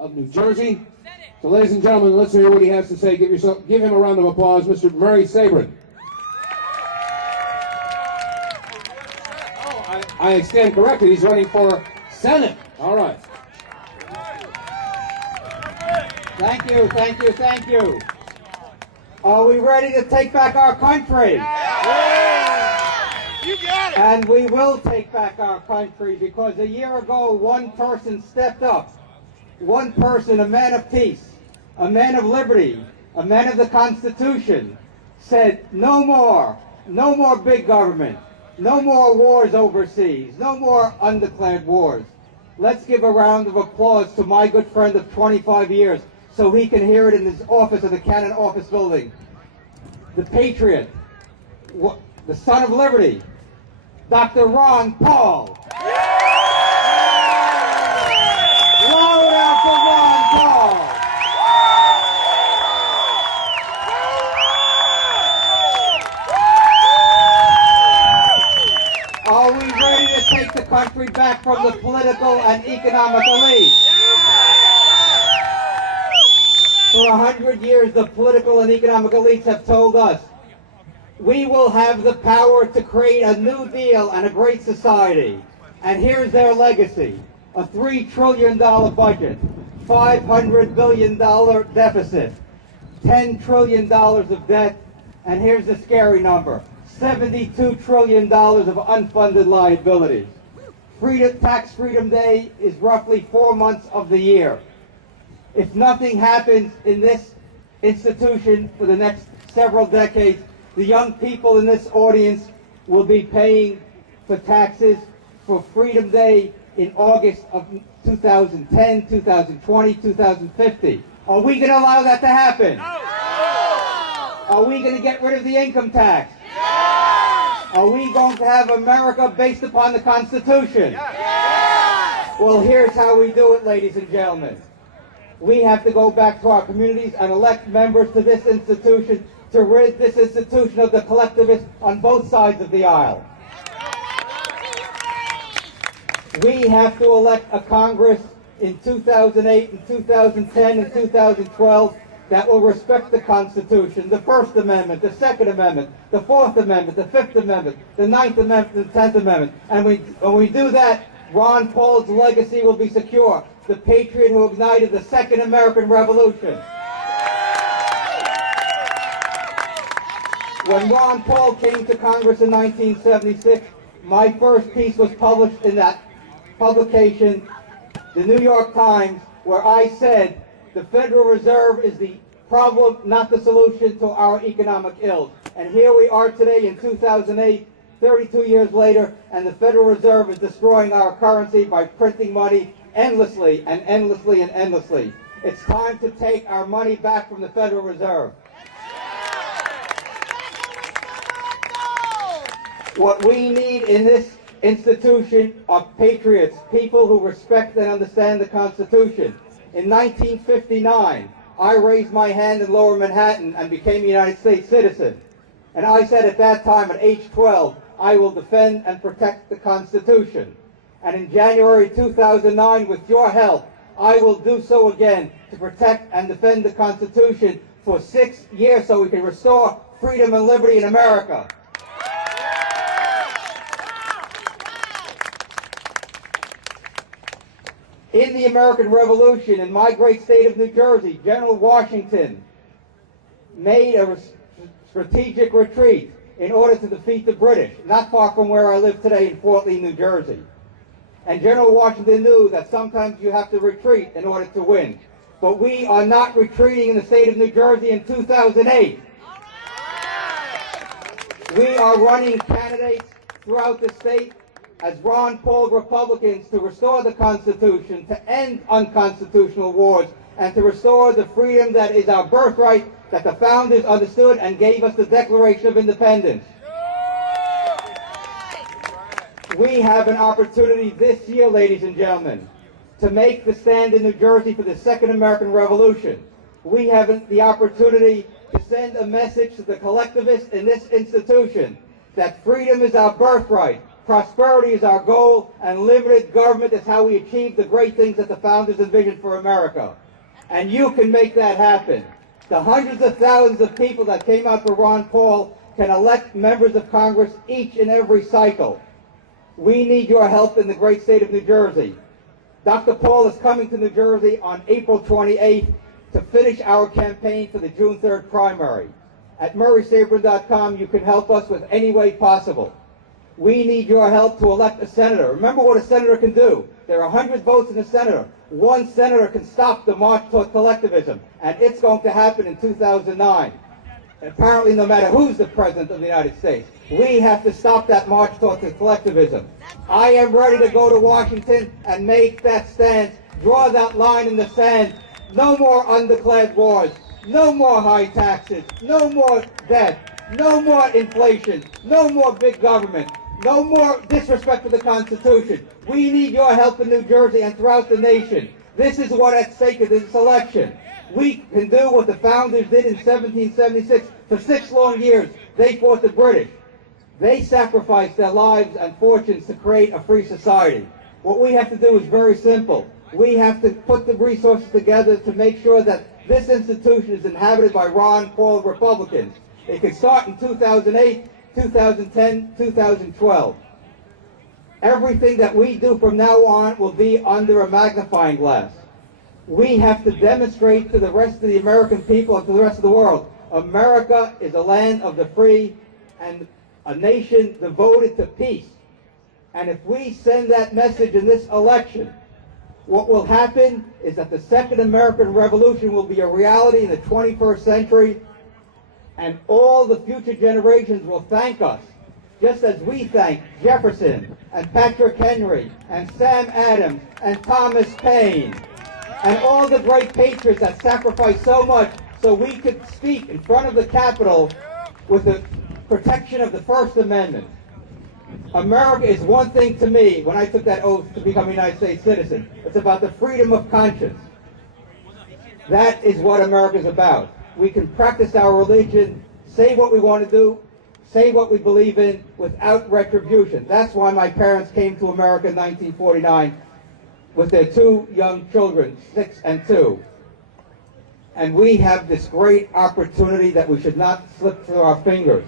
of New Jersey. So, ladies and gentlemen, let's hear what he has to say. Give him a round of applause, Mr. Murray Sabrin. Oh, I stand corrected. He's running for Senate. All right. Thank you, thank you, thank you. Are we ready to take back our country? Yeah. You got it. And we will take back our country, because a year ago one person stepped up. One person, a man of peace, a man of liberty, a man of the Constitution, said no more big government, no more wars overseas, no more undeclared wars. Let's give a round of applause to my good friend of 25 years so he can hear it in his office of the Cannon Office Building. The patriot, the son of liberty, Dr. Ron Paul. Loud out for Ron Paul. Are we ready to take the country back from the political and economic elite? For 100 years, the political and economic elites have told us we will have the power to create a new deal and a great society. And here's their legacy: a $3 trillion budget, $500 billion deficit, $10 trillion of debt, and here's the scary number: $72 trillion of unfunded liabilities. Tax Freedom Day is roughly 4 months of the year. If nothing happens in this institution for the next several decades, the young people in this audience will be paying for taxes for Freedom Day in August of 2010, 2020, 2050. Are we going to allow that to happen? No. Are we going to get rid of the income tax? Yes. Are we going to have America based upon the Constitution? Yes. Well, here's how we do it, ladies and gentlemen. We have to go back to our communities and elect members to this institution to rid this institution of the collectivists on both sides of the aisle. We have to elect a Congress in 2008 and 2010 and 2012 that will respect the Constitution, the First Amendment, the Second Amendment, the Fourth Amendment, the Fifth Amendment, the Ninth Amendment, and the Tenth Amendment. And when we do that, Ron Paul's legacy will be secure. The patriot who ignited the Second American Revolution. When Ron Paul came to Congress in 1976, my first piece was published in that publication, the New York Times, where I said the Federal Reserve is the problem, not the solution to our economic ills. And here we are today in 2008, 32 years later, and the Federal Reserve is destroying our currency by printing money endlessly and endlessly and endlessly. It's time to take our money back from the Federal Reserve. What we need in this institution are patriots, people who respect and understand the Constitution. In 1959, I raised my hand in Lower Manhattan and became a United States citizen. And I said at that time, at age 12, I will defend and protect the Constitution. And in January 2009, with your help, I will do so again to protect and defend the Constitution for 6 years so we can restore freedom and liberty in America. In the American Revolution, in my great state of New Jersey, General Washington made a strategic retreat in order to defeat the British, not far from where I live today in Fort Lee, New Jersey. And General Washington knew that sometimes you have to retreat in order to win. But we are not retreating in the state of New Jersey in 2008. We are running candidates throughout the state as Ron Paul Republicans to restore the Constitution, to end unconstitutional wars, and to restore the freedom that is our birthright, that the founders understood and gave us the Declaration of Independence. We have an opportunity this year, ladies and gentlemen, to make the stand in New Jersey for the Second American Revolution. We have the opportunity to send a message to the collectivists in this institution that freedom is our birthright, Prosperity is our goal, and limited government is how we achieve the great things that the founders envisioned for America. And you can make that happen. The hundreds of thousands of people that came out for Ron Paul can elect members of Congress each and every cycle. We need your help in the great state of New Jersey. Dr. Paul is coming to New Jersey on April 28th to finish our campaign for the June 3rd primary. At MurraySabrin.com, you can help us with any way possible. We need your help to elect a senator. Remember what a senator can do. There are 100 votes in a senator. One senator can stop the march toward collectivism, and it's going to happen in 2009. Apparently, no matter who's the president of the United States, we have to stop that march toward collectivism. I am ready to go to Washington and make that stand, draw that line in the sand. No more undeclared wars, no more high taxes, no more debt, no more inflation, no more big government, no more disrespect for the Constitution. We need your help in New Jersey and throughout the nation. This is what at stake in this election. We can do what the founders did in 1776. For 6 long years, they fought the British. They sacrificed their lives and fortunes to create a free society. What we have to do is very simple. We have to put the resources together to make sure that this institution is inhabited by Ron Paul Republicans. It could start in 2008, 2010, 2012. Everything that we do from now on will be under a magnifying glass. We have to demonstrate to the rest of the American people and to the rest of the world, America is a land of the free and a nation devoted to peace. And if we send that message in this election, what will happen is that the Second American Revolution will be a reality in the 21st century, and all the future generations will thank us, just as we thank Jefferson and Patrick Henry and Sam Adams and Thomas Paine and all the great patriots that sacrificed so much so we could speak in front of the Capitol with the protection of the First Amendment. America is one thing to me when I took that oath to become a United States citizen. It's about the freedom of conscience. That is what America is about. We can practice our religion, say what we want to do, say what we believe in without retribution. That's why my parents came to America in 1949 with their 2 young children, 6 and 2. And we have this great opportunity that we should not slip through our fingers.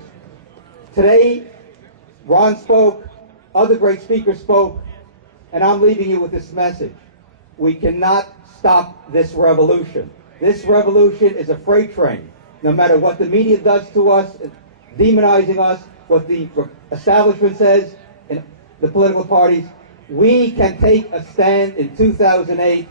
Today, Ron spoke, other great speakers spoke, and I'm leaving you with this message. We cannot stop this revolution. This revolution is a freight train. No matter what the media does to us, demonizing us, what the establishment says in the political parties, we can take a stand in 2008.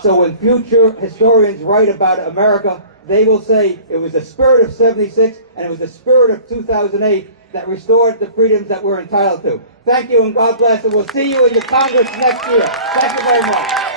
So when future historians write about America, they will say it was the spirit of 76 and it was the spirit of 2008 that restored the freedoms that we're entitled to. Thank you and God bless, and we'll see you in the Congress next year. Thank you very much.